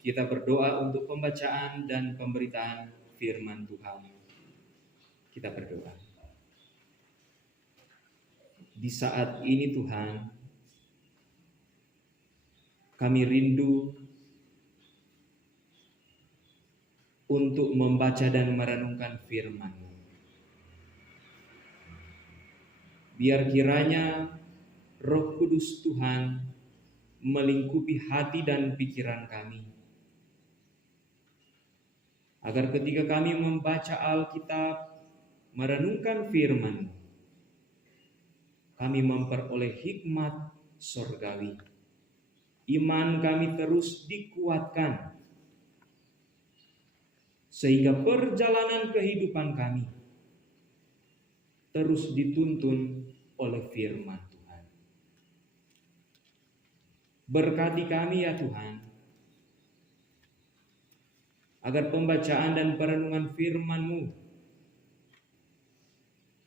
kita berdoa untuk pembacaan dan pemberitaan firman Tuhan. Kita berdoa. Di saat ini Tuhan, kami rindu untuk membaca dan merenungkan firman-Mu. Biar kiranya Roh Kudus Tuhan melingkupi hati dan pikiran kami, agar ketika kami membaca Alkitab, merenungkan firman, kami memperoleh hikmat surgawi. Iman kami terus dikuatkan, sehingga perjalanan kehidupan kami terus dituntun oleh firman Tuhan. Berkati kami ya Tuhan, agar pembacaan dan perenungan firman-Mu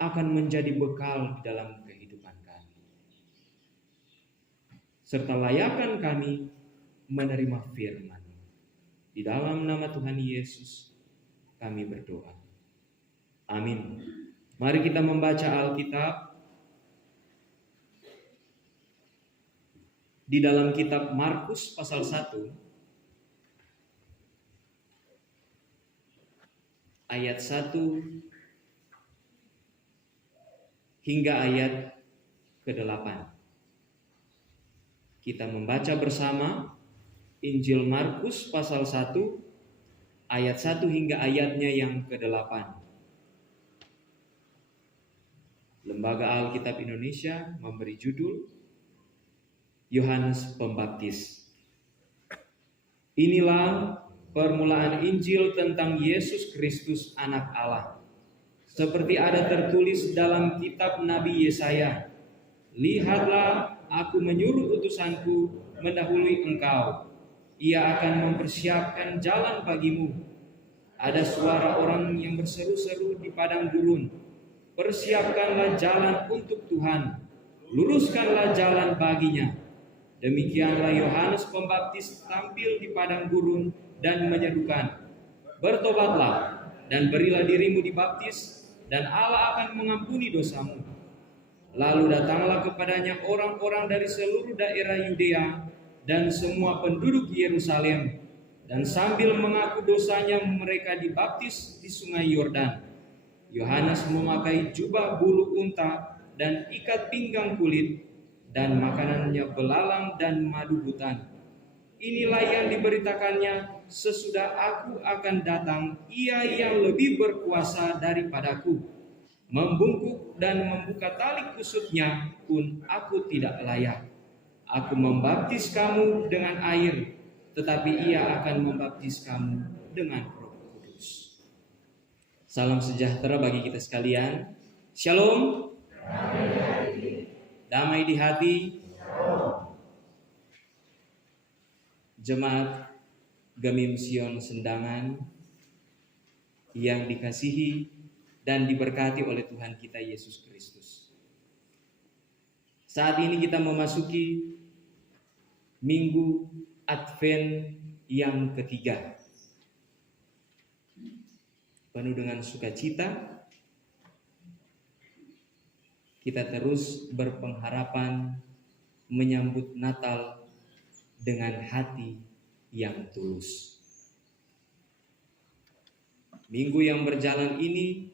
akan menjadi bekal di dalam kehidupan kami, serta layakkan kami menerima firman-Mu. Di dalam nama Tuhan Yesus kami berdoa. Amin. Mari kita membaca Alkitab di dalam kitab Markus pasal 1 ayat 1 hingga ayat ke-8. Kita membaca bersama Injil Markus pasal 1 ayat 1 hingga ayatnya yang ke-8. Lembaga Alkitab Indonesia memberi judul Yohanes Pembaptis. Inilah permulaan Injil tentang Yesus Kristus Anak Allah. Seperti ada tertulis dalam kitab Nabi Yesaya, "Lihatlah, aku menyuruh utusanku mendahului engkau. Ia akan mempersiapkan jalan bagimu." Ada suara orang yang berseru-seru di padang gurun, "Persiapkanlah jalan untuk Tuhan, luruskanlah jalan baginya." Demikianlah Yohanes Pembaptis tampil di padang gurun dan menyerukan, "Bertobatlah dan berilah dirimu dibaptis, dan Allah akan mengampuni dosamu." Lalu datanglah kepadanya orang-orang dari seluruh daerah Yudea dan semua penduduk Yerusalem, dan sambil mengaku dosanya mereka dibaptis di sungai Yordan. Yohanes memakai jubah bulu unta dan ikat pinggang kulit, dan makanannya belalang dan madu hutan. Inilah yang diberitakannya, "Sesudah aku akan datang, ia yang lebih berkuasa daripadaku. Membungkuk dan membuka tali kusutnya pun aku tidak layak. Aku membaptis kamu dengan air, tetapi ia akan membaptis kamu dengan Roh Kudus." Salam sejahtera bagi kita sekalian. Shalom. Damai di hati. Jemaat Gemim Sion Sendangan yang dikasihi dan diberkati oleh Tuhan kita Yesus Kristus. Saat ini kita memasuki Minggu Advent yang ketiga. Penuh dengan sukacita, kita terus berpengharapan menyambut Natal dengan hati yang tulus. Minggu yang berjalan ini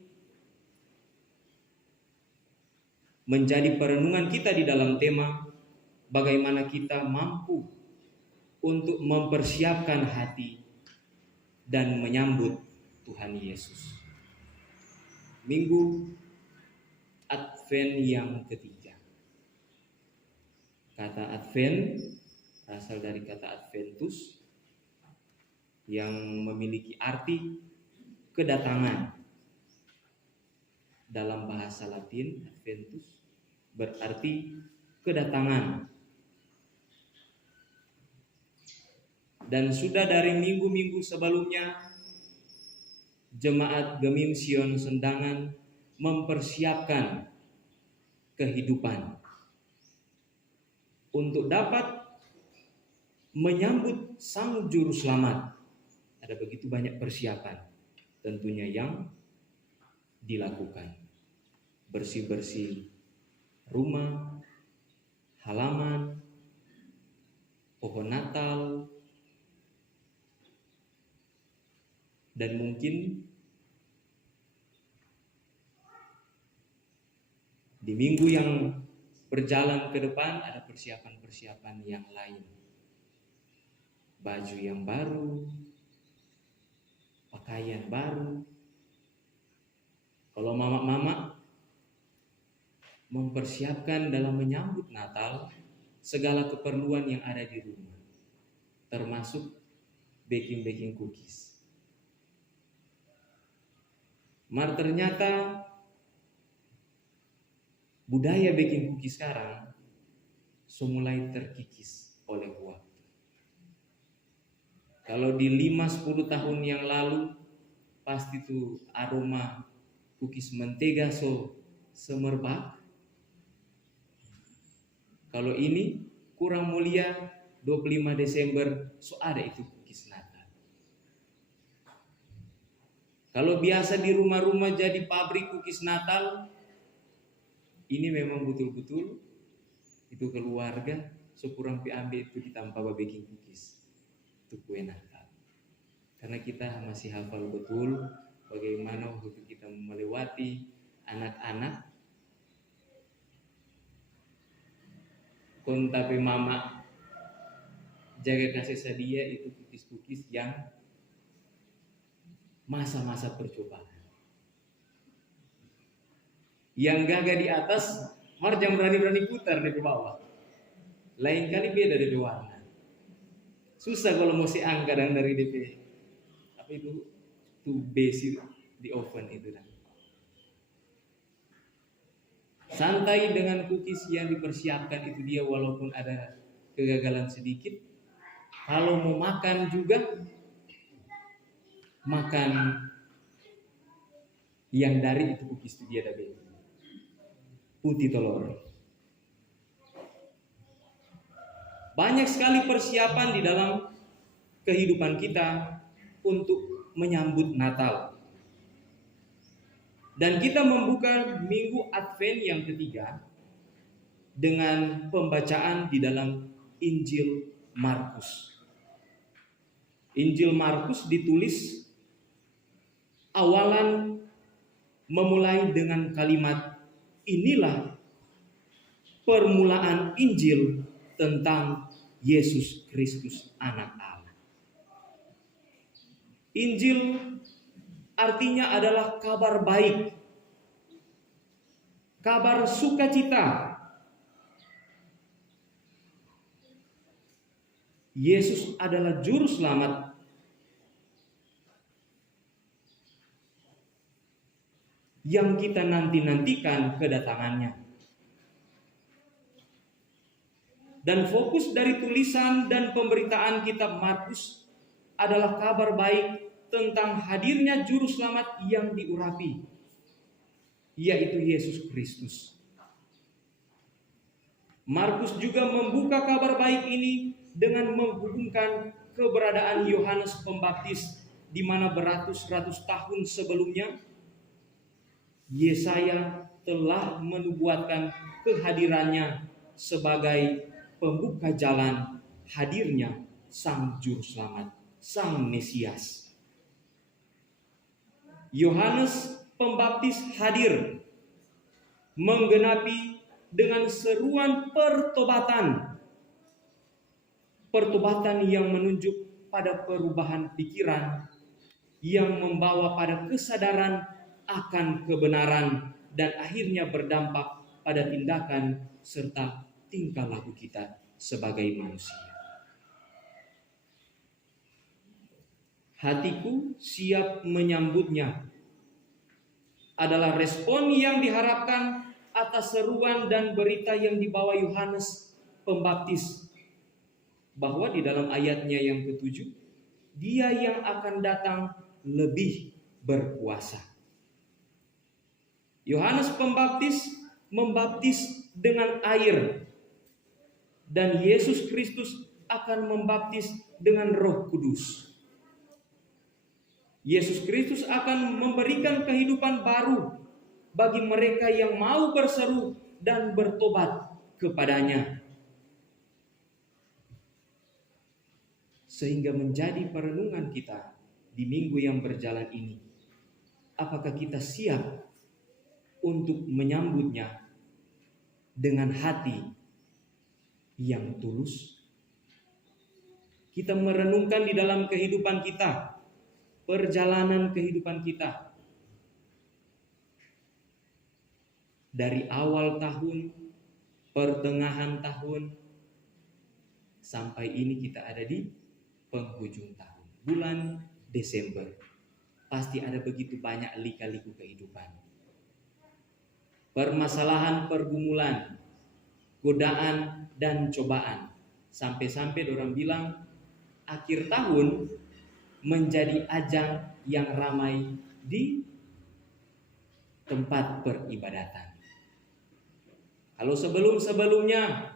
menjadi perenungan kita di dalam tema bagaimana kita mampu untuk mempersiapkan hati dan menyambut Tuhan Yesus. Minggu Advent yang ketiga. Kata Advent berasal dari kata Adventus yang memiliki arti kedatangan. Dalam bahasa Latin, Adventus berarti kedatangan. Dan sudah dari minggu-minggu sebelumnya, Jemaat Gemim Sion Sendangan mempersiapkan kehidupan untuk dapat menyambut Sang Juru Selamat. Ada begitu banyak persiapan tentunya yang dilakukan. Bersih-bersih rumah, halaman, pohon Natal, dan mungkin di minggu yang berjalan ke depan ada persiapan-persiapan yang lain. Baju yang baru, pakaian baru. Kalau mama-mama mempersiapkan dalam menyambut Natal segala keperluan yang ada di rumah, termasuk baking cookies. Mar ternyata budaya baking cookies sekarang mulai terkikis oleh waktu. Kalau di 5-10 tahun yang lalu pasti tuh aroma cookies mentega semerbak. Kalau ini kurang mulia 25 Desember ada itu cookies Natal. Kalau biasa di rumah-rumah jadi pabrik cookies Natal, ini memang betul-betul itu keluarga sekurang ambil itu ditambah baking cookies itu kue Natal. Karena kita masih hafal betul bagaimana waktu kita melewati anak-anak kon tapi mama jaga kasih sedia itu cookies yang masa-masa percobaan. Yang gagah di atas, mar jangan berani-berani putar di bawah. Lain kali beda dari warna. Susah kalau mau si angka dan dari DP. Apa itu besi di oven itu dan. Santai dengan cookies yang dipersiapkan itu dia walaupun ada kegagalan sedikit. Kalau mau makan juga makan yang dari itu cookies itu dia ada putih telur. Banyak sekali persiapan di dalam kehidupan kita untuk menyambut Natal. Dan kita membuka minggu Advent yang ketiga dengan pembacaan di dalam Injil Markus. Injil Markus ditulis awalan memulai dengan kalimat, inilah permulaan Injil tentang Yesus Kristus anak Allah. Injil artinya adalah kabar baik, kabar sukacita. Yesus adalah juru selamat yang kita nanti-nantikan kedatangannya. Dan fokus dari tulisan dan pemberitaan kitab Markus adalah kabar baik tentang hadirnya juru selamat yang diurapi, yaitu Yesus Kristus. Markus juga membuka kabar baik ini dengan menghubungkan keberadaan Yohanes Pembaptis di mana beratus-ratus tahun sebelumnya Yesaya telah menubuatkan kehadirannya sebagai pembuka jalan hadirnya Sang Juru Selamat, Sang Mesias. Yohanes Pembaptis hadir menggenapi dengan seruan pertobatan. Pertobatan yang menunjuk pada perubahan pikiran yang membawa pada kesadaran akan kebenaran dan akhirnya berdampak pada tindakan serta tingkah laku kita sebagai manusia. Hatiku siap menyambutnya adalah respon yang diharapkan atas seruan dan berita yang dibawa Yohanes Pembaptis, bahwa di dalam ayatnya yang ke-7, dia yang akan datang lebih berkuasa. Yohanes Pembaptis membaptis dengan air, dan Yesus Kristus akan membaptis dengan Roh Kudus. Yesus Kristus akan memberikan kehidupan baru bagi mereka yang mau berseru dan bertobat kepadanya. Sehingga menjadi perenungan kita di minggu yang berjalan ini. Apakah kita siap untuk menyambutnya dengan hati yang tulus? Kita merenungkan di dalam kehidupan kita, perjalanan kehidupan kita. Dari awal tahun, pertengahan tahun, sampai ini kita ada di penghujung tahun, bulan Desember. Pasti ada begitu banyak lika-liku kehidupan. Permasalahan, pergumulan, godaan, dan cobaan. Sampai-sampai orang bilang akhir tahun menjadi ajang yang ramai di tempat peribadatan. Kalau sebelum-sebelumnya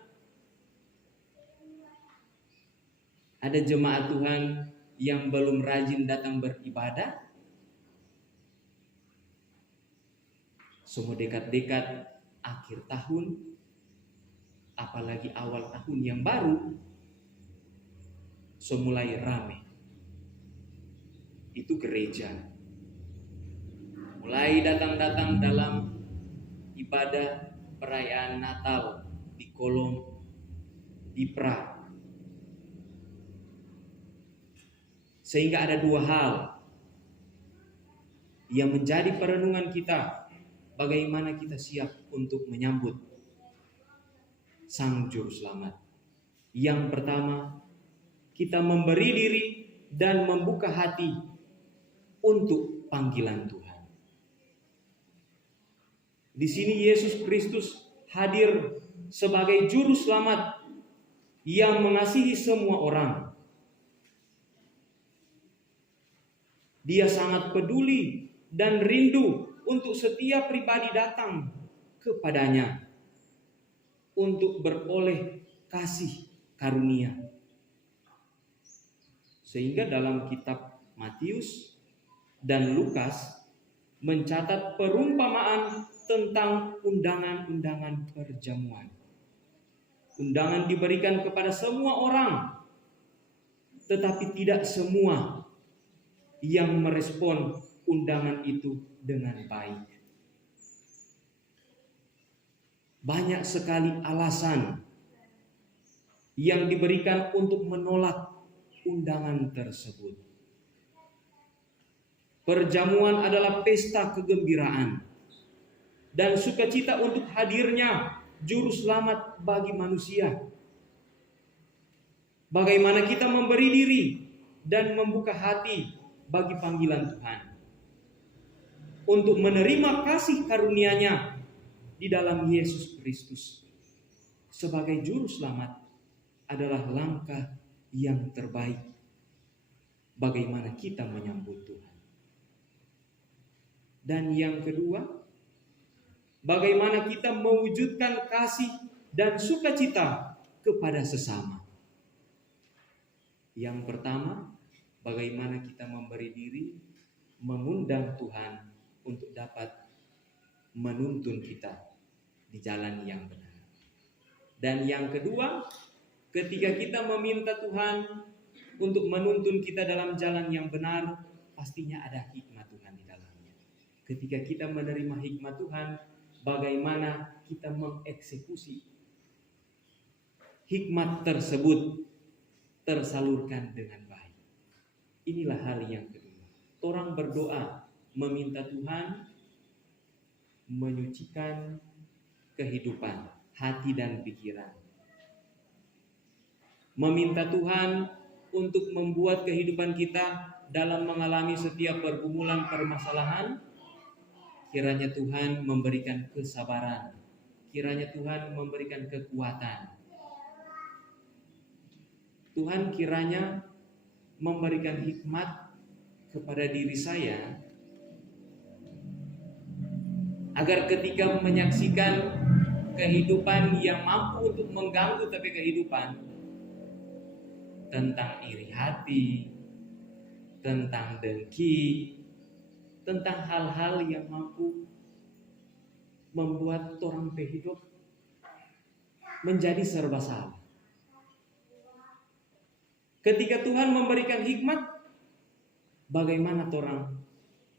ada jemaat Tuhan yang belum rajin datang beribadah, semua dekat-dekat akhir tahun, apalagi awal tahun yang baru, mulai ramai. Itu gereja. Mulai datang-datang dalam ibadah perayaan Natal di Kolom, di Pra. Sehingga ada dua hal yang menjadi perenungan kita, bagaimana kita siap untuk menyambut Sang Juru Selamat. Yang pertama, kita memberi diri dan membuka hati untuk panggilan Tuhan. Di sini Yesus Kristus hadir sebagai Juru Selamat yang mengasihi semua orang. Dia sangat peduli dan rindu untuk setiap pribadi datang kepadanya untuk beroleh kasih karunia. Sehingga dalam kitab Matius dan Lukas mencatat perumpamaan tentang undangan-undangan perjamuan. Undangan diberikan kepada semua orang, tetapi tidak semua yang merespon undangan itu dengan baik. Banyak sekali alasan yang diberikan untuk menolak undangan tersebut. Perjamuan adalah pesta kegembiraan dan sukacita untuk hadirnya Juru Selamat bagi manusia. Bagaimana kita memberi diri dan membuka hati bagi panggilan Tuhan untuk menerima kasih karunia-Nya di dalam Yesus Kristus sebagai Juru Selamat adalah langkah yang terbaik bagaimana kita menyambut Tuhan. Dan yang kedua, bagaimana kita mewujudkan kasih dan sukacita kepada sesama. Yang pertama, bagaimana kita memberi diri, mengundang Tuhan untuk dapat menuntun kita di jalan yang benar. Dan yang kedua, ketika kita meminta Tuhan untuk menuntun kita dalam jalan yang benar, pastinya ada hikmat Tuhan di dalamnya. Ketika kita menerima hikmat Tuhan, bagaimana kita mengeksekusi hikmat tersebut tersalurkan dengan baik. Inilah hal yang kedua. Orang berdoa meminta Tuhan menyucikan kehidupan, hati dan pikiran. Meminta Tuhan untuk membuat kehidupan kita dalam mengalami setiap pergumulan permasalahan. Kiranya Tuhan memberikan kesabaran. Kiranya Tuhan memberikan kekuatan. Tuhan kiranya memberikan hikmat kepada diri saya agar ketika menyaksikan kehidupan yang mampu untuk mengganggu tapi kehidupan, tentang iri hati, tentang dengki, tentang hal-hal yang mampu membuat orang hidup menjadi serba salah. Ketika Tuhan memberikan hikmat, bagaimana orang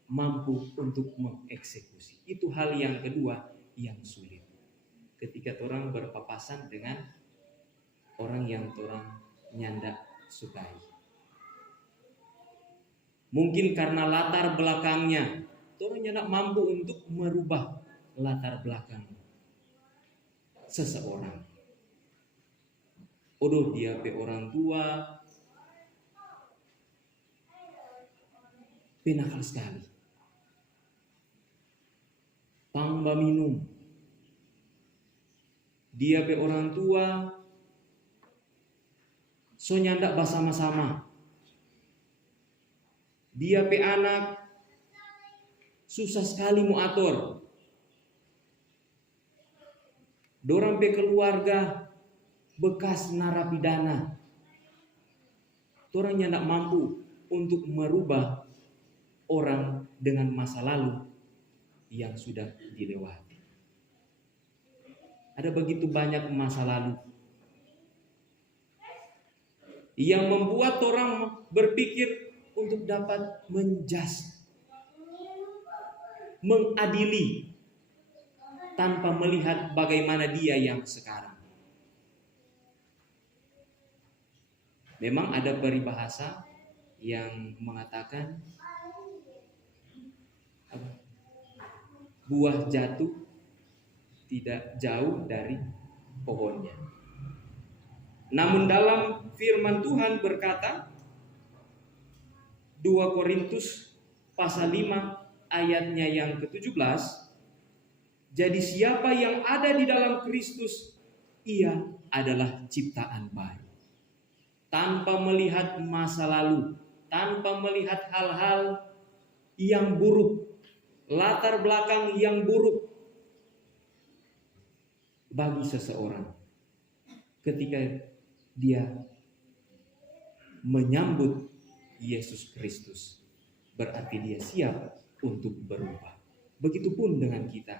mampu untuk mengeksekusi? Itu hal yang kedua yang sulit. Ketika orang berpapasan dengan orang yang orang nyanda sukai. Mungkin karena latar belakangnya, orang nyanda mampu untuk merubah latar belakang seseorang. Odoh dia pe orang tua penakal sekali. Pangba minum. Dia pe orang tua so nyandak bersama-sama. Dia pe anak susah sekali mau atur. Dorang pe keluarga bekas narapidana. Dorang nyandak mampu untuk merubah orang dengan masa lalu yang sudah dilewati. Ada begitu banyak masa lalu yang membuat orang berpikir untuk dapat menjas, mengadili tanpa melihat bagaimana dia yang sekarang. Memang ada peribahasa yang mengatakan buah jatuh tidak jauh dari pohonnya. Namun dalam firman Tuhan berkata 2 Korintus pasal 5 ayatnya yang ke-17, jadi siapa yang ada di dalam Kristus, ia adalah ciptaan baru. Tanpa melihat masa lalu, tanpa melihat hal-hal yang buruk, latar belakang yang buruk bagi seseorang. Ketika dia menyambut Yesus Kristus, berarti dia siap untuk berubah. Begitupun dengan kita.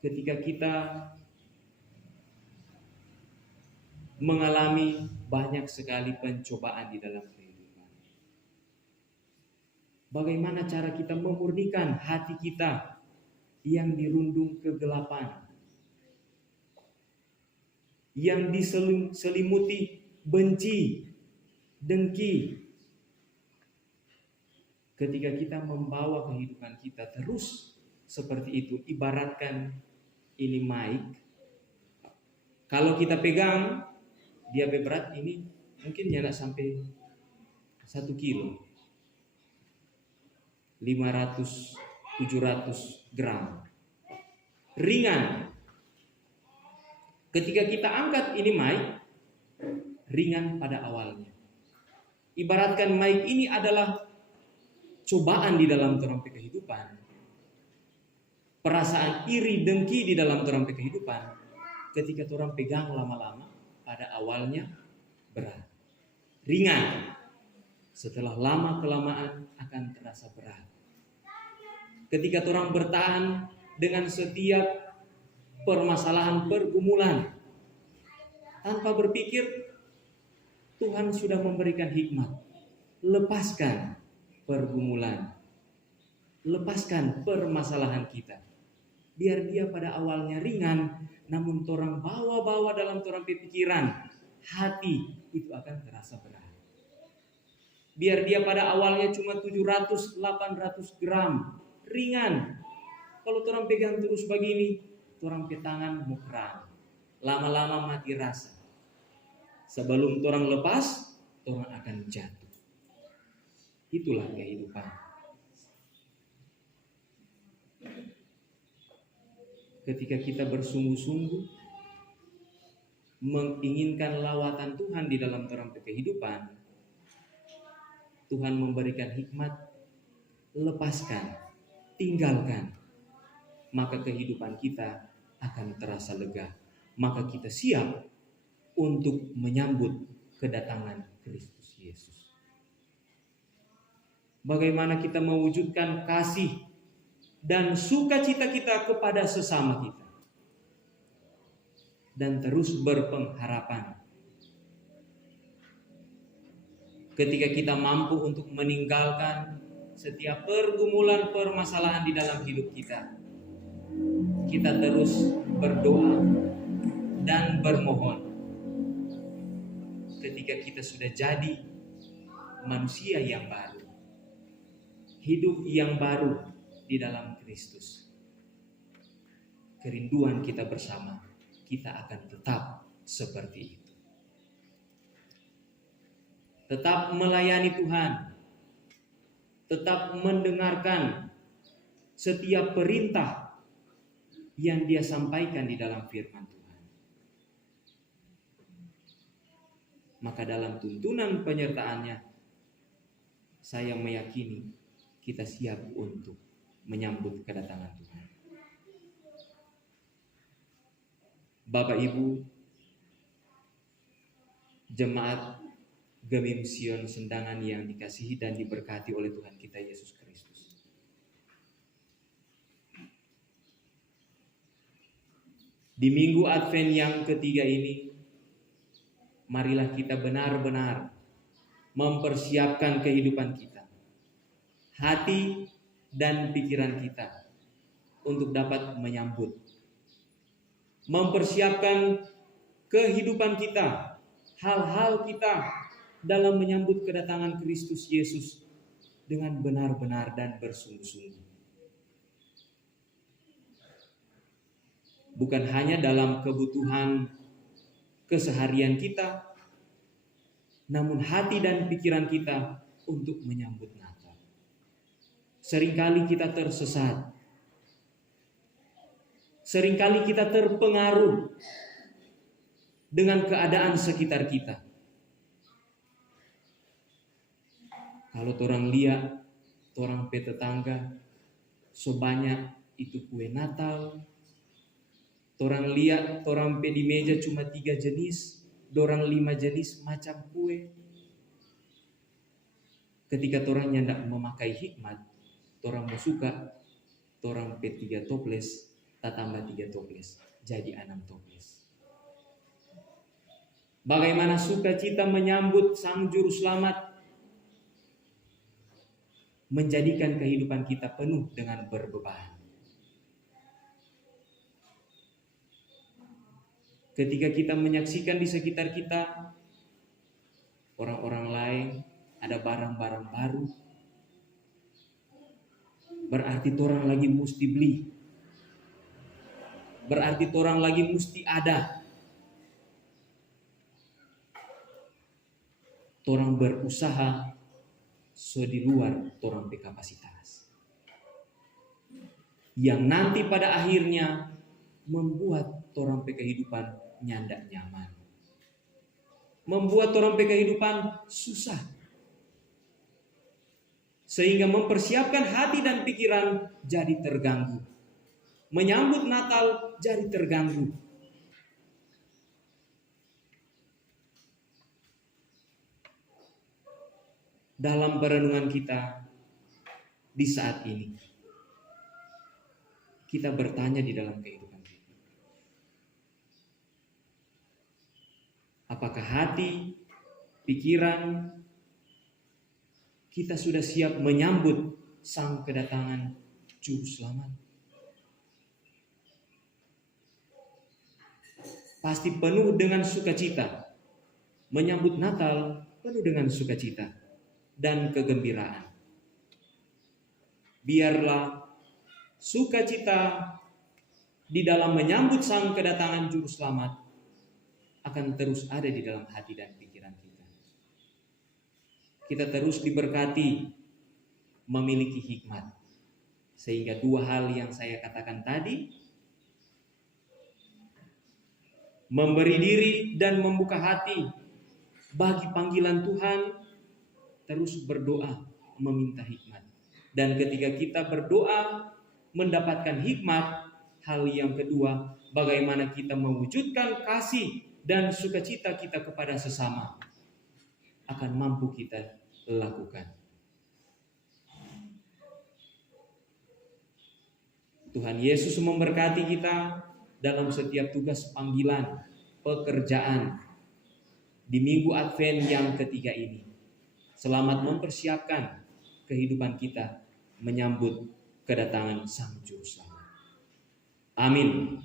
Ketika kita mengalami banyak sekali pencobaan di dalam kehidupan, bagaimana cara kita memurnikan hati kita yang dirundung kegelapan, yang diselimuti benci, dengki. Ketika kita membawa kehidupan kita terus seperti itu, ibaratkan ini mic. Kalau kita pegang, dia berat ini mungkin nyana sampai 1 kilo, 500-700 gram, ringan. Ketika kita angkat ini mic, ringan pada awalnya. Ibaratkan mic ini adalah cobaan di dalam terang kehidupan. Perasaan iri, dengki di dalam terang kehidupan. Ketika orang pegang lama-lama, pada awalnya berat, ringan. Setelah lama kelamaan akan terasa berat. Ketika orang bertahan dengan setiap permasalahan, pergumulan, tanpa berpikir Tuhan sudah memberikan hikmat. Lepaskan pergumulan, lepaskan permasalahan kita. Biar dia pada awalnya ringan, namun orang bawa-bawa dalam orang pikiran, hati itu akan terasa berat. Biar dia pada awalnya cuma 700-800 gram, ringan. Kalau orang pegang terus begini, orang pe tangan mukram, lama-lama mati rasa. Sebelum orang lepas, orang akan jatuh. Itulah kehidupan. Ketika kita bersungguh-sungguh menginginkan lawatan Tuhan di dalam terang kehidupan, Tuhan memberikan hikmat, lepaskan, tinggalkan, maka kehidupan kita akan terasa lega. Maka kita siap untuk menyambut kedatangan Kristus Yesus. Bagaimana kita mewujudkan kasih dan sukacita kita kepada sesama kita, dan terus berpengharapan ketika kita mampu untuk meninggalkan setiap pergumulan permasalahan di dalam hidup kita. Kita terus berdoa dan bermohon ketika kita sudah jadi manusia yang baru, hidup yang baru di dalam Kristus. Kerinduan kita bersama, kita akan tetap seperti itu. Tetap melayani Tuhan, tetap mendengarkan setiap perintah yang Dia sampaikan di dalam firman Tuhan. Maka dalam tuntunan penyertaannya, saya meyakini kita siap untuk menyambut kedatangan Tuhan. Bapak Ibu, jemaat Gemim Sion Sendangan yang dikasihi dan diberkati oleh Tuhan kita Yesus Kristus. Di minggu Advent yang ketiga ini, marilah kita benar-benar mempersiapkan kehidupan kita, hati dan pikiran kita untuk dapat menyambut, mempersiapkan kehidupan kita, hal-hal kita dalam menyambut kedatangan Kristus Yesus dengan benar-benar dan bersungguh-sungguh. Bukan hanya dalam kebutuhan keseharian kita, namun hati dan pikiran kita untuk menyambut Natal. Seringkali kita tersesat, seringkali kita terpengaruh dengan keadaan sekitar kita. Kalau orang lihat, orang pe tetangga, sebanyak itu kue Natal. Orang lihat, orang pe di meja cuma 3 jenis, orang 5 jenis macam kue. Ketika orang nyandak memakai hikmat, orang mau suka, orang pe 3 toples, tak tambah 3 toples, jadi 6 toples. Bagaimana sukacita menyambut Sang Juru Selamat, menjadikan kehidupan kita penuh dengan berbeban. Ketika kita menyaksikan di sekitar kita orang-orang lain ada barang-barang baru, berarti orang lagi mesti beli, berarti orang lagi mesti ada. Orang berusaha so di luar orang pe kapasitas, yang nanti pada akhirnya membuat orang pe kehidupan nyandak nyaman, membuat orang pe kehidupan susah, sehingga mempersiapkan hati dan pikiran jadi terganggu, menyambut Natal jadi terganggu. Dalam perenungan kita di saat ini, kita bertanya di dalam kehidupan kita, apakah hati, pikiran kita sudah siap menyambut Sang kedatangan Juru Selamat? Pasti penuh dengan sukacita, menyambut Natal penuh dengan sukacita dan kegembiraan. Biarlah sukacita di dalam menyambut Sang kedatangan Juru Selamat akan terus ada di dalam hati dan pikiran kita. Kita terus diberkati memiliki hikmat, sehingga 2 hal yang saya katakan tadi, memberi diri dan membuka hati bagi panggilan Tuhan, terus berdoa meminta hikmat. Dan ketika kita berdoa mendapatkan hikmat, hal yang kedua, bagaimana kita mewujudkan kasih dan sukacita kita kepada sesama akan mampu kita lakukan. Tuhan Yesus memberkati kita dalam setiap tugas panggilan, pekerjaan di minggu Advent yang ketiga ini. Selamat mempersiapkan kehidupan kita menyambut kedatangan Sang Juru Selamat. Amin.